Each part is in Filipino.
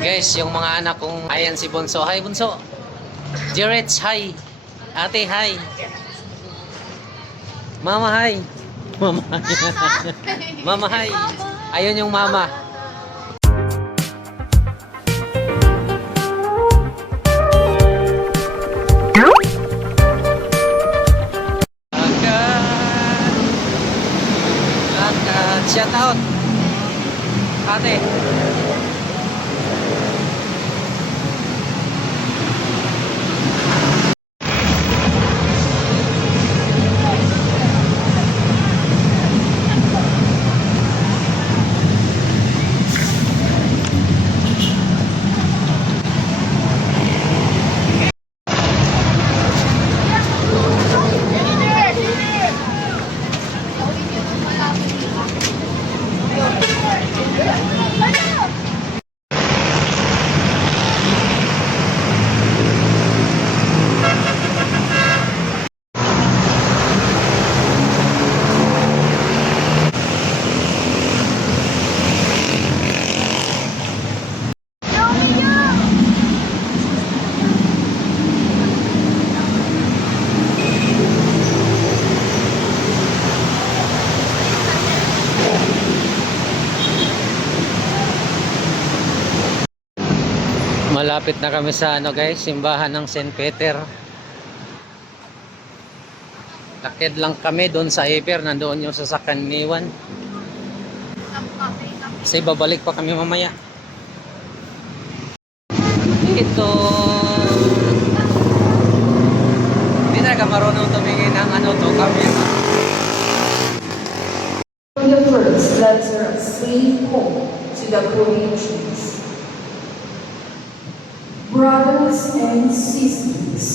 Guys, yung mga anak kong, ayan si Bunso. Hi, Bunso. Jerets, hi. Ate, hi. Mama, hi. Mama, hi. Mama, hi. Ayun yung mama. Shout out. Ate. Malapit na kami sa ano guys, simbahan ng St. Peter. Lakid lang kami doon sa Iber, nandoon yung sasakyan ni Iwan. Kasi babalik pa kami mamaya. Ito. Hindi talaga marunong tumingin ng ano to, camera. The first letter of St. Paul to the Corinthians. Brothers and sisters,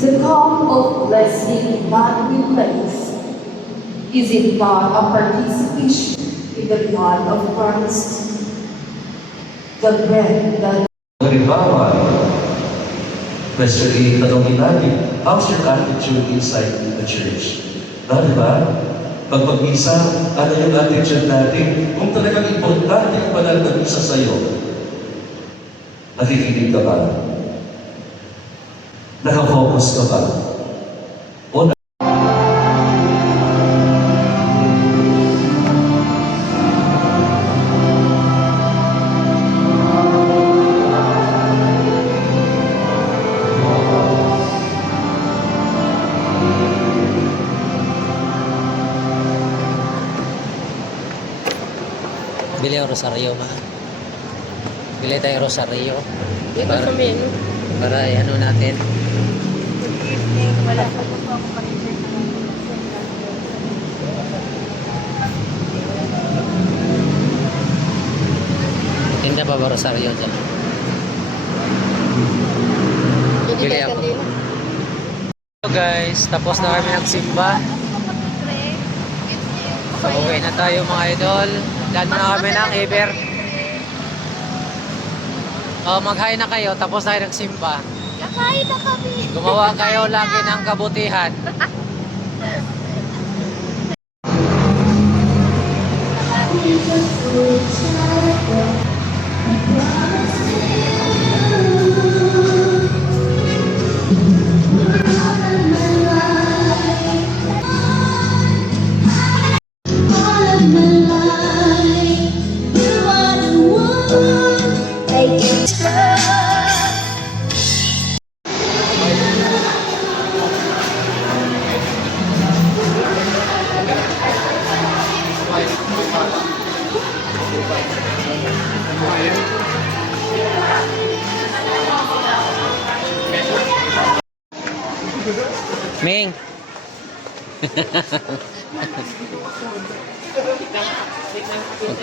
the cup of blessing that we place, is it not a participation in the blood of Christ? The bread that Halimbawa, especially tanongin natin, how's your attitude inside the church? Diba? Pag mag-misa, ano yung attitude natin? Kung talagang importante yung banal na misa sa'yo, nakikinig ka ba? Nakafocus ka ba? O na Bili ang rosaryo ma. Bili tayo rosaryo. Dito sa menu. Para ano natin. Wala pa po ako pa-research ng Tinda pa ba rosaryo dyan? Bili ako. So guys, tapos na kami nagsimba. So uwi na tayo mga idol. Dahil na kami ng Iber. Mag-hi na kayo, tapos tayo nagsimba. Kakain na kami. Gumawa kayo lagi ng kabutihan. Ming.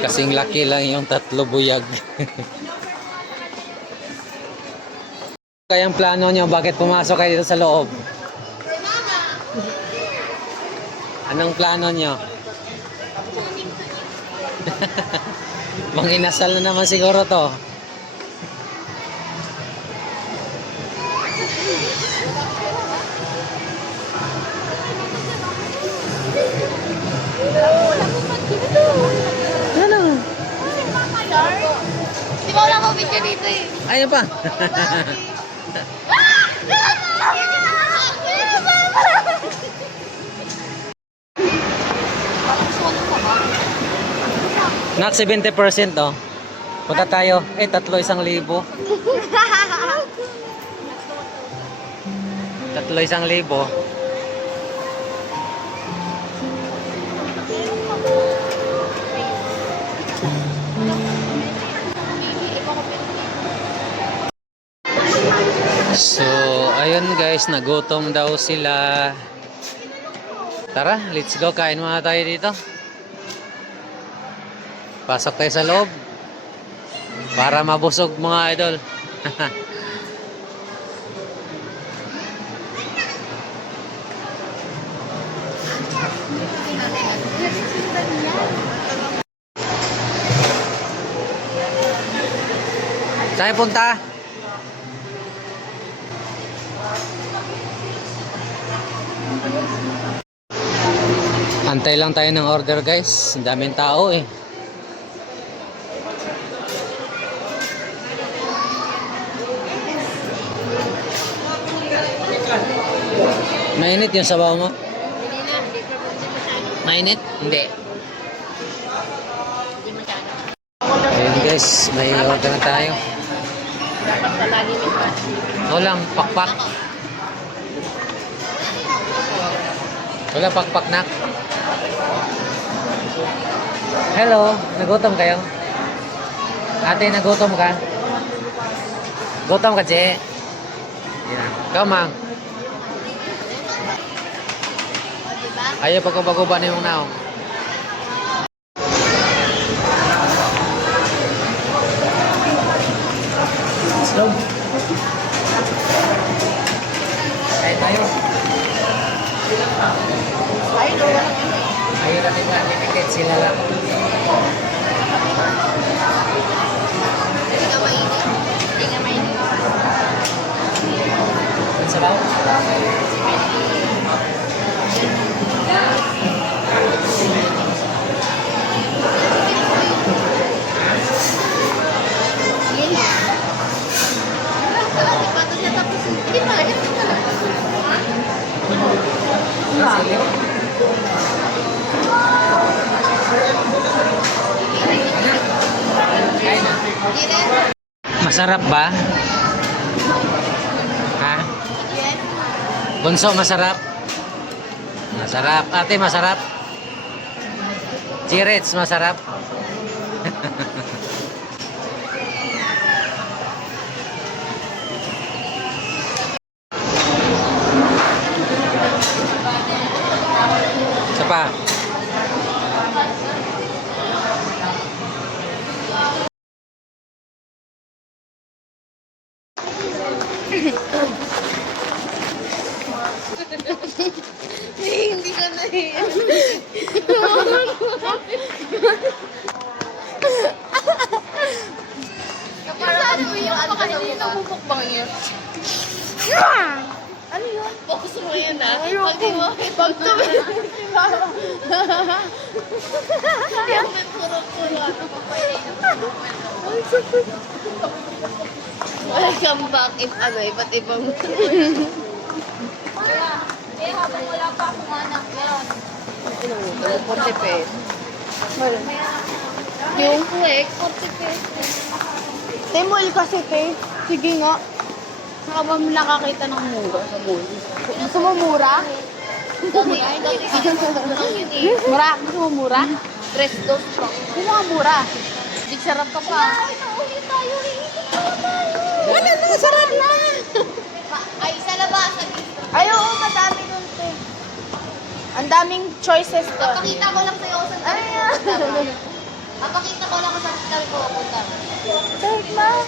Kasing laki lang yung tatlo buyag. Kayang plano nyo, bakit pumasok kayo dito sa loob? Anong plano nyo? Manginasal na naman siguro to. Ano? Bakit ka dito eh? Ayun pa. Nak 70% oh. Punta tayo. Eh, 1,000. 1,000. So, ayun guys, nagutom daw sila. Tara, let's go. Kain muna tayo dito. Pasok tayo sa loob. Para mabusog mga idol. Saan punta? Antay lang tayo ng order guys. Ang daming tao eh. Mainit yung sabaw mo? Hindi na, hindi pa po masyado. Mainit? Hindi. Hindi masyado. Ayun guys, may order na tayo. Dapat malalim yung pa. Walang pakpak. Wala pakpak na. Hello, nagutom kayo? Ate, nagutom ka? Gutom ka, Je? Yan. Ikaw, Mang. Ayaw pagkubaguba na yung naong. Slow. Kain tayo. Ayaw natin nga, limited sila lang. Hindi ka mainit. Hindi ka mainit. Ang sabaw? Hindi pa, ito na lang. Masarap ba? Ha? Bunso, masarap? Masarap. Ate, masarap? Chirets, masarap? Isa pa. Hindi ka na eh. Kapag mo yung kanina mumukbang yun. Ano yun? Focus mo yan ah. Pag di mo, pag tumingin si Mama. Yan, puro-puro. Ano pa pwede? Welcome back. If ano, iba't ibang... Eh, habang wala pa akong anak yan. Ano mo? 40 pesos. Wala. Yung quick, 40 pesos. Temol kasi, te. Sige nga. Saka ba nakakita ng mura sa mall? Gusto mo mura? Mura? Gusto mo mura? 3 dos pa. Gusto mo mura? Di sarap ka pa. Ulit tayo, Wala na, sarap na. Ay, sa labas. Ay, oo, madami dun, te. Ang daming choices doon. Papakita ko lang sa'yo kung saan tayo pupunta. Papakita ko lang kung saan tayo pupunta. Take my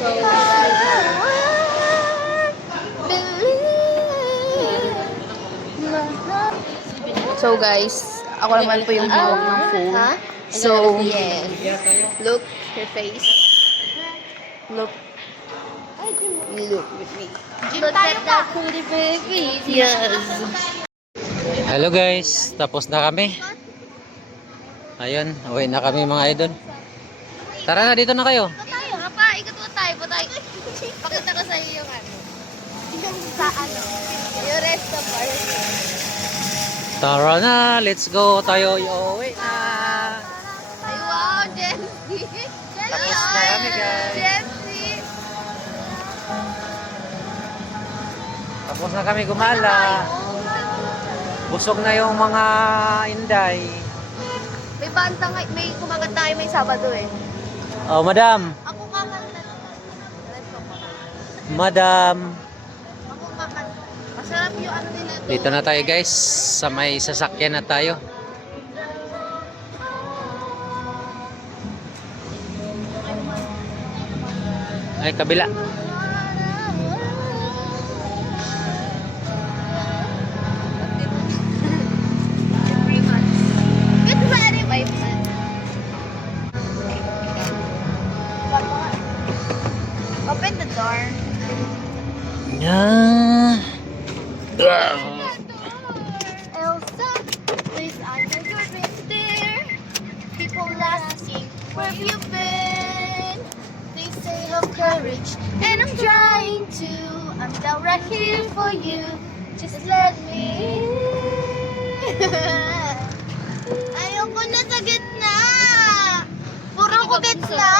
So guys, ako naman po yung hawak ng phone. So, Yes. look her face. Look. Look with me. Gym tayo pa. Baby. Yes. Hello guys, tapos na kami. Ayun, uwi na kami mga idol. Tara na, dito na kayo. Tayo, kapain. Ikot mo tayo. Pakita ko sa'yo yung ano. Sa ano. Yung rest of our Tara na, let's go. Tayo uuwi na. Ay, wow, Jency. Tapos na kami, guys. Jency. Tapos na kami gumala. Busog na yung mga inday. May banta nga, may kumagat tayo may Sabado eh. Oh, madam. Ako kakanta. Madam. Ako kakanta. Masarap yung ano nila to. Dito na tayo guys. Sa may sasakyan na tayo. Ay, kabila. Get ready, my friend. Open the door. Yeah. Elsa, please answer your ring there. People asking, where have you been? They say have courage, and I'm trying to. I'm down right here for you. Just let me in. Ayoko na sa gitna. Puro ko gitna.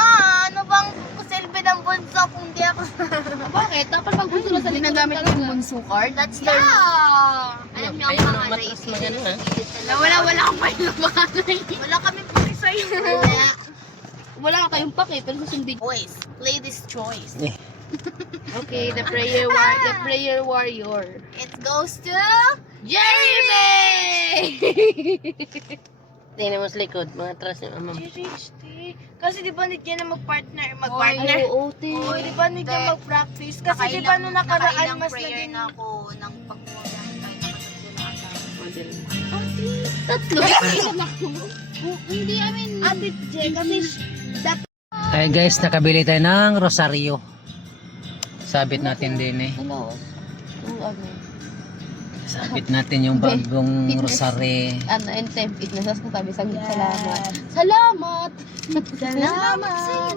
Ano bang kusilbi ng bunso kung di ako? Bakit? Dapat pag bunso na sa ginagamit ko yung bunso card? That's their... Alam niyo ang mga naisip. Wala akong pailamanay. Wala kami paki sa'yo. Wala ka kayong pake, pero susundin. Boys, play this choice. Okay, the prayer warrior. It goes to... Jeremy! Tingnan mo sa likod, mga atras yung amam. Kasi di ba need niya na mag-partner? Ay, oo, te. Oo, di ba need niya mag-practice? Kasi di ba nung nakaraan mas naging... na ako ng pagkuha tayo Tatlo. Hindi, I mean... Ate Jay, kasi Ay guys, nakabili tayo ng rosaryo. Sabit natin din eh. Ano? Yung ano? Sabit natin yung bagong rosary. Ano, and tempit na sa katabi. Salamat. Salamat! salamat sa'yo.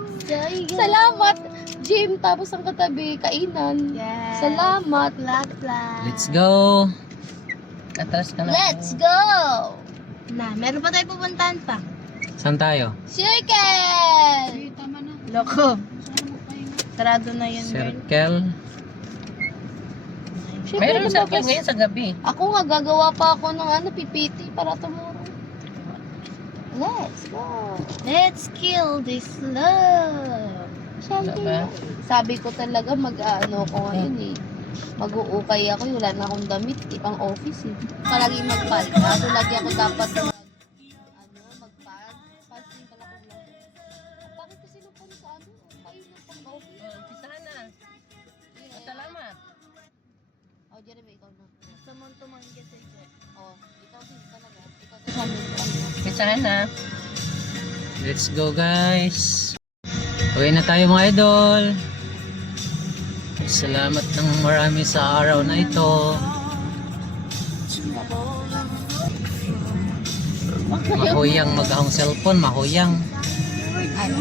Salamat! Jim, tapos ang katabi, kainan. Yes. Salamat! Let's go. Atras ka na. Let's go! Na, meron pa tayo pupuntahan pa. Saan tayo? Circle! Loko. Sarado na yun, girl. Circle. Meron sa akin ngayon sa gabi. Ako nga, gagawa pa ako ng ano, PPT para tomorrow. Let's go! Let's kill this love. Diba? Sabi ko talaga mag-ano ko ngayon eh. Mag-uukay ako, wala na akong damit, pang office eh. Palagi mag-pad. Kaso lagi ako dapat mag-pad. Pad din pala ko lang. Bakit kasi lupan sa ano? Kayo na pang office. Umpisahan na. Salamat. Oh, Jeremy, ikaw na. Someone to man get it. Oh, ikaw din talaga. Ikaw din sabi ko ano. Umpisahan na. Let's go guys. Uwi na tayo mga idol. Salamat ng marami sa araw na ito. Mahuyang mag-ahong cellphone, mahuyang. Ano?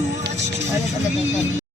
Ano talaga sabi?